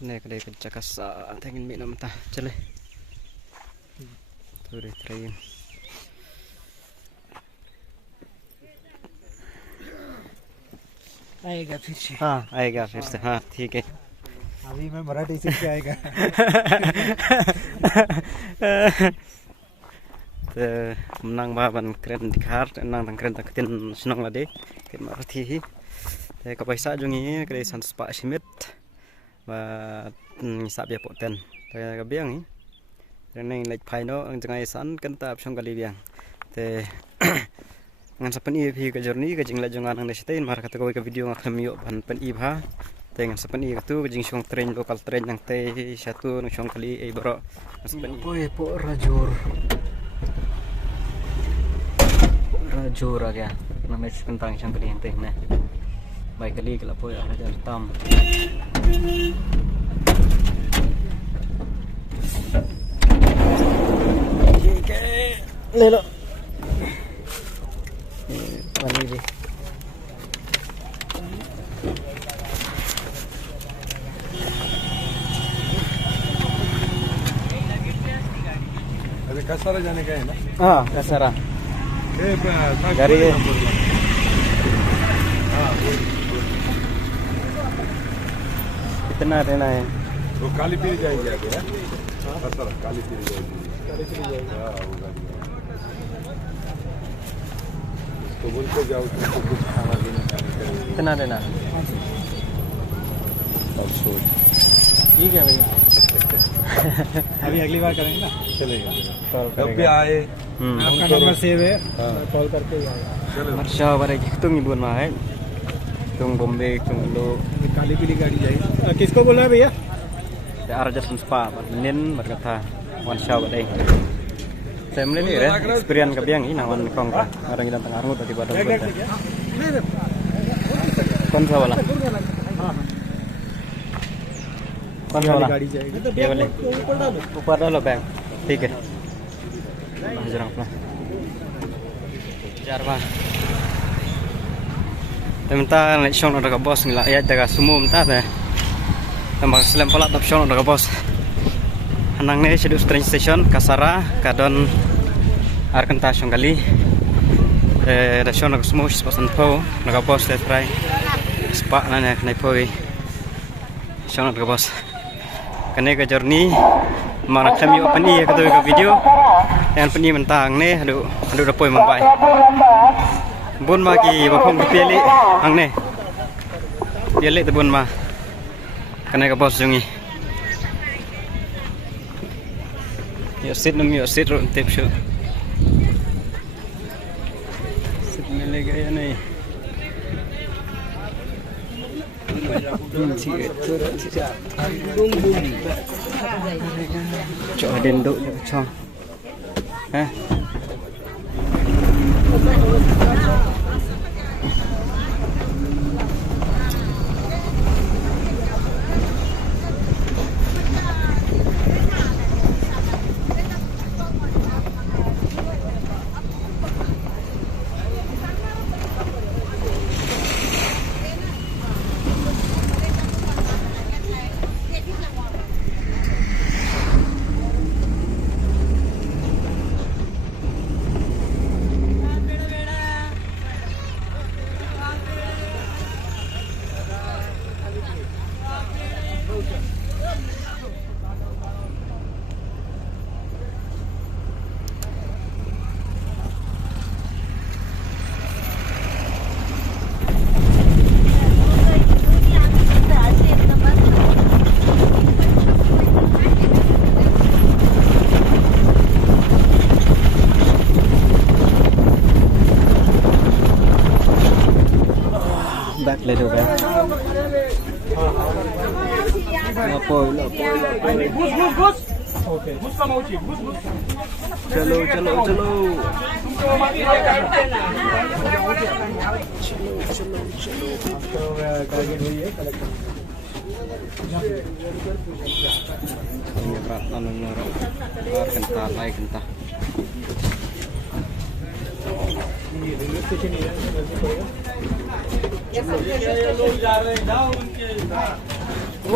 Này cái đây cái chắc cả thành miệng nằm ta chân lên thôi để train आएगा फिर से। हाँ आएगा फिर से हाँ ठीक है अभी मैं मराठी सीख के आएगा। menang baban keren dikar nang tang keren tak tin senang lade kin marathi hi te ka paisa jungi kre san spa simit và sap ya poten te ka biang hi nang lek phai no ang jangai san kan tap song kali biang te ngan sapan i phi ka journey ka jingla jongan ang nestain mar kata ko ka video ngak khamio ban pen i bha te ngan sapan i ka tu jing song train local train nang te satu nang song kali e bro sapan i po rajur Rajur आ गया ना मैं tentang yang kali ente nah baik kali kalau pun ada tam ले लो पानी भी अरे कसारा जाने का है ना? हाँ कसारा गाड़ी कितना देना है वो काली पीरी जाएगी आगे है कसारा काली पीरी जाएगी हाँ वो गाड़ी तो बोलते जाओ तुमको कुछ खाना पीना कितना देना ठीक है भैया अभी अगली बार करेंगे ना चलेगा कॉल जब भी आए आपका नंबर सेव है कॉल करके ही आएगा Marsha pada tung ibu mahal tung Bombay tung lo काली पीली गाड़ी जाएगी किसको बोला है भैया arja spa nen berkata Marsha pada saya melihat ya experience kebiang ini nawan kong orang yang datang arut tadi pada kon sa wala kon sa wala गाड़ी जाएगी ये वाले ऊपर डालो बैग ठीक है जरा अपना jar bang temta naik shong ada bos ngila ya jaga semua menta teh tambah selam pala tap shong ada bos hanang ne sedus train station kasara kadon arkenta shong kali da shong ada semua spasan po ada bos teh try spa nanya naik poi shong ada bos kene ke journey mana kami open iya ke video yang peni mentang ne aduh dah poi mampai bun ma ki bapong pieli ang ne pieli te bun ma kana ka bos jungi yo sit ro tip shu sit mele gaya nahi cho đến độ cho ha back ले दो bag lapoi okay मुस्का मौची चलो चलो चलो तो टारगेट हुई है collector ini berat lalu nyorok kentah naik kentah ये रेलवे स्टेशन ही है लोग जा रहे हैं जाओ उनके Eh.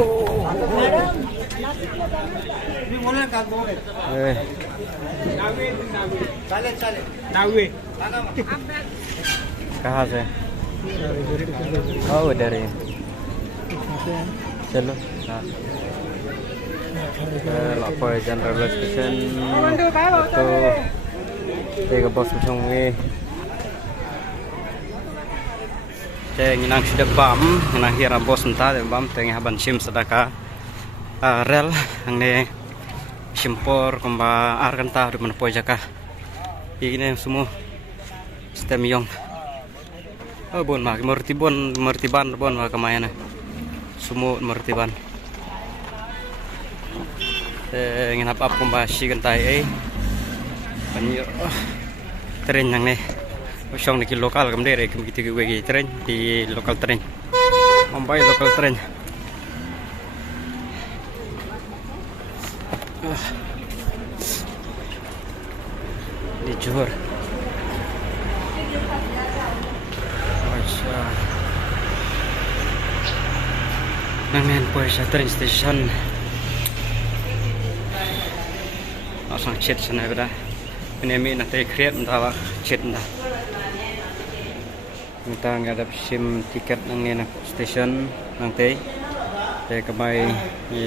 कहाँ से उधर ही चलो lapor general station itu tiga bos macam ni saya nginang sudah bam nginang hira bos entah bam tengah haban sim sedaka rel yang ni simpor komba arkanta di mana pojaka ini semua sistem yang bon mak mertiban bon mak kemana semua mertiban ingin apa pembahasi kentai banyak tren yang nih usang di lokal kemudian begitu gue tren di lokal tren Mumbai lokal tren di Johor Nangen Poisa train station sang chat sana pada ini nanti create entah chat entah kita ngadap sim tiket nangen station nanti saya kembali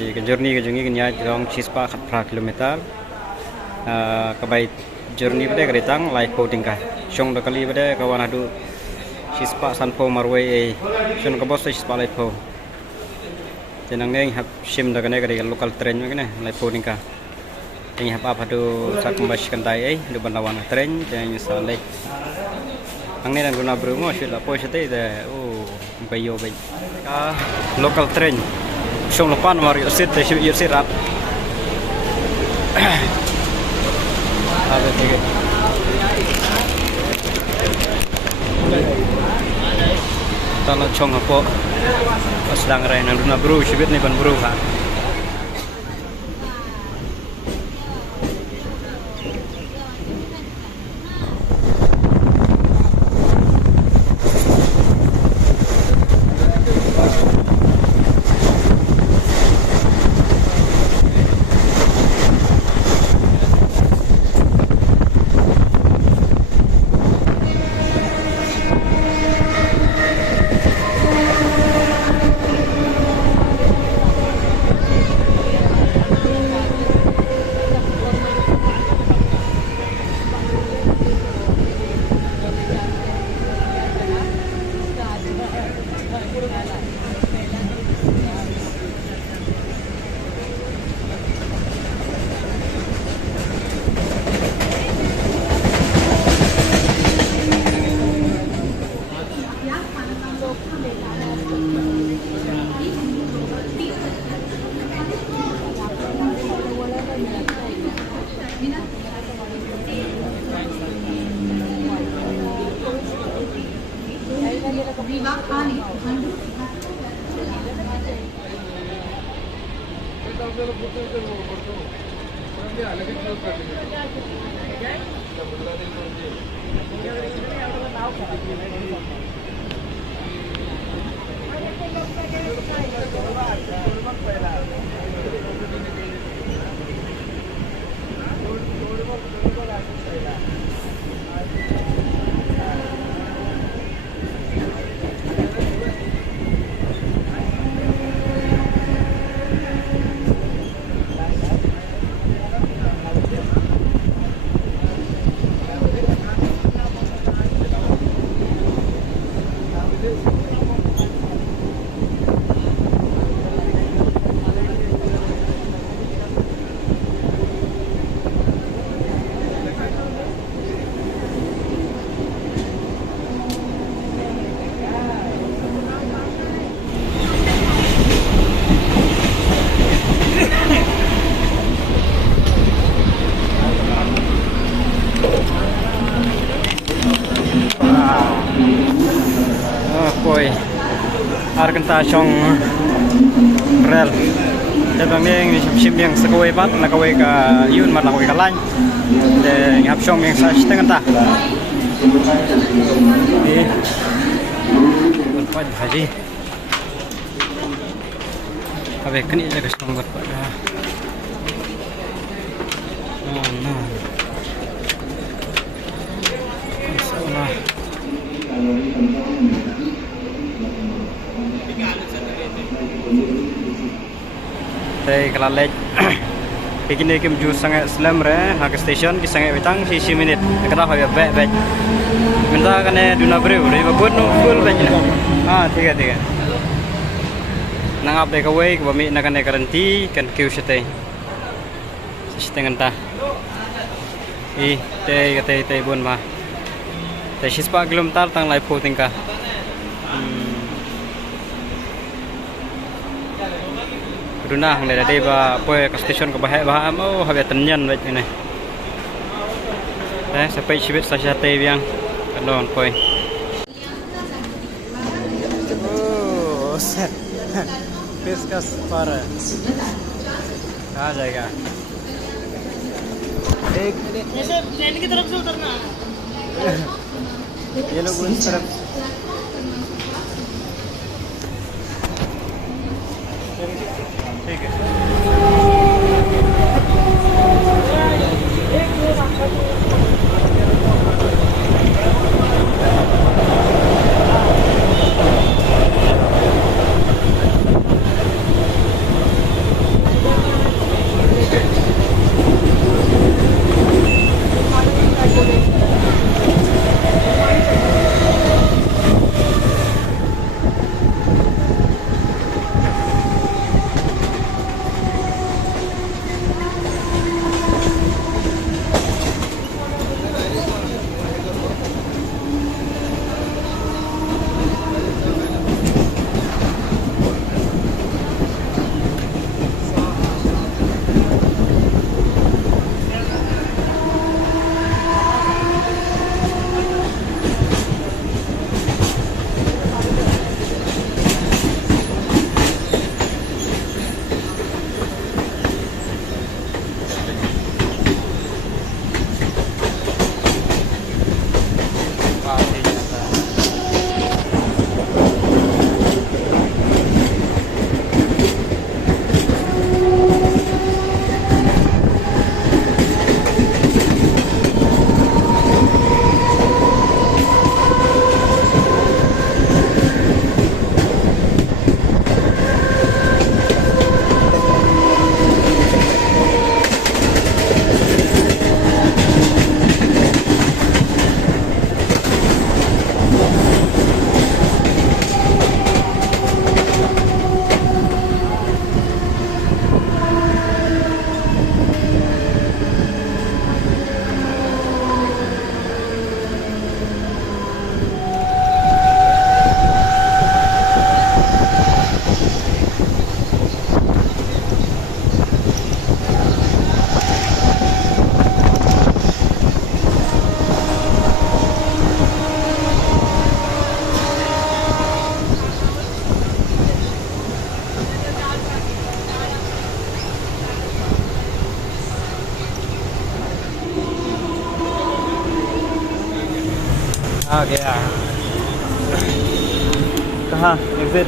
ke journey ke jungi kenya jong cispa 4 kilometer kembali journey pada keretang lai po tingkah song dah kali pada kawan adu cispa sanpo marway song ke bos cispa lai po jenang neng hab sim dah kena ke local train macam ni lai po tingkah ini apa tu sak membahaskan tay di bandawan tren dan misalnya angin dan guna berumur sudah pois itu bayo bay local train song lepan mari usit rat ada tiga tanah chong apa sedang rain dan guna beru sibit ni ban beru ha Arkanta chong rel Dabang ni sim yang sekawai bat nak kawai ka yun mat nak kawai ka lain de ngap chong yang sa setengah ta ni Haji Abe kini aja guys nomor pada. Oh no. Masalah. Tay kalalej. Begini kim jus sangat slam re, hak station ki sangat betang sisi minit. Kena hoya back. Minta kane duna beri, udah buat no full back ni. Tiga. Nang update kawai, kami nak kane garanti kan kiu sete. Setengah entah. Tay bun mah. Tay sispa kilometer tang live voting ka. Duna hang dari ba poe ke station ke bahaya bah mau habis tenyan baik ini. Sampai sibit saja teh biang kadon poe. Oh, Piskas para. Kah जाएगा? एक ऐसे ट्रेन की तरफ से उतरना है। ये लोग उस तरफ ठीक है। गया कहाँ एग्जिट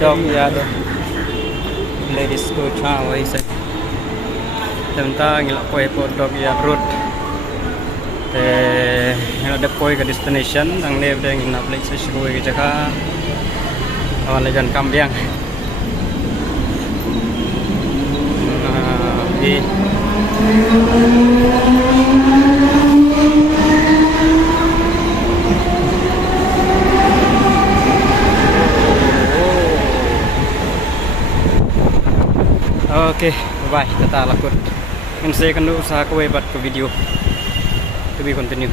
डॉग याद लेडीज को वही से tentang ngilak koi po dog ya road ada koi ke destination ang nev deng nap lek se shkoi ke jaka awan lejan kambiang di Oke, bye. Kita lakut. Saya akan usaha ke web ke video. To be continue.